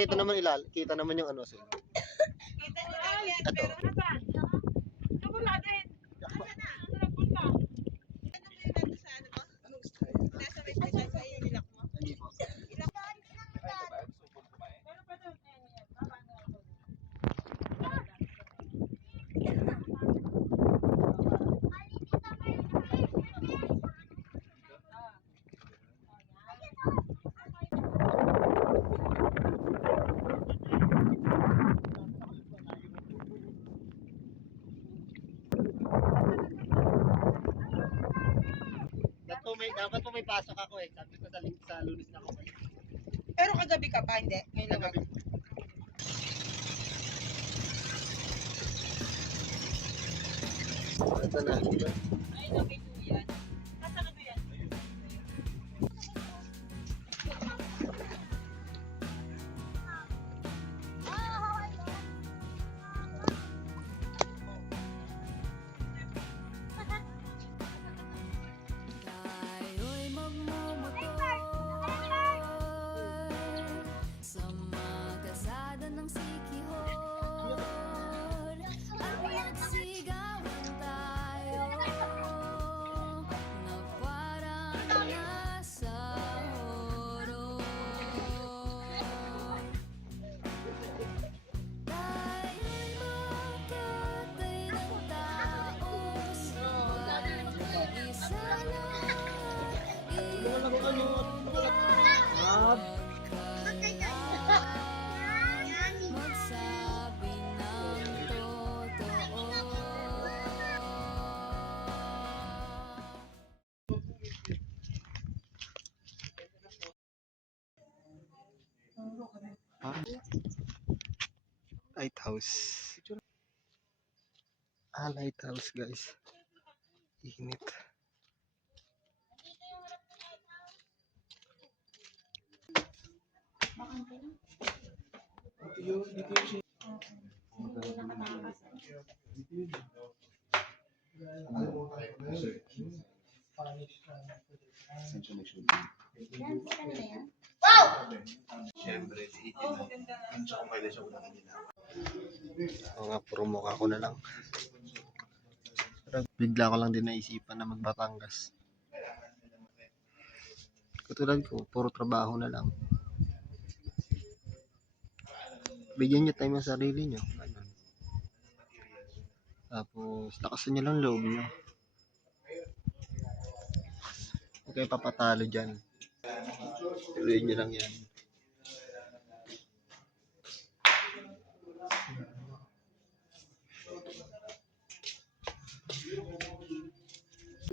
kita naman kita naman yung ano sila. Kita nyo lang yan. Pero nasaan? Wala din. Nasaan na? Ano nagpunta? Ano mo yung nandun sa ano mo? Nasa may special sa iyo, nilak mo? Hindi po. Ilak mo? Pero pa doon. Dapat po may pasok ako eh. Sabi ko sa Lunes na ako. Pero kagabi ka pa, hindi? Ngayon lang. Kagabi. Ito na. Ay, okay po yan. Nasaan ka yan? Tayo'y magmumotor sa magkasada ng Sikihor at magsigawan tayo na parang nasa horror. Tayo'y makatay ng taong sabay, isa lang magsabi ng totoo. Lighthouse. Lighthouse guys. Init. Oo nga, puro mukha ko na lang. Pero bigla ko lang din naisipan na magbatangas. Katulad ko, puro trabaho na lang. Bigyan nyo time sa sarili nyo. Ganun. Tapos, lakasan nyo lang loob nyo. Huwag kayo papatalo dyan. Tuloy nyo lang yan.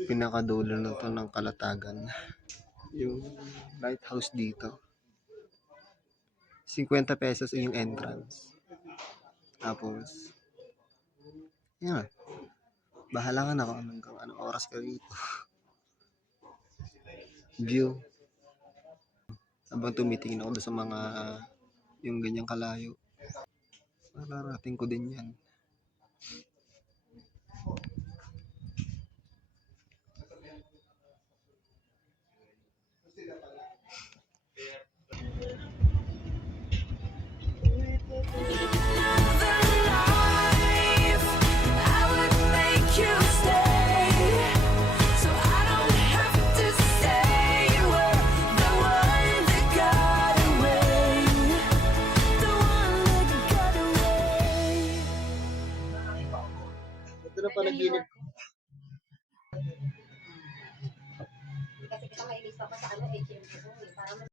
Pinakadulo na to ng Kalatagan. Yung lighthouse dito. 50 pesos yung entrance. Tapos, yan. Bahala ka na kung anong oras ka rito. View. Habang tumitingin ako sa mga yung ganyang kalayo. Mararating ko din yan. Ito na panaginip ko. Kasi kita may lista pa sa ano, HM ko. Para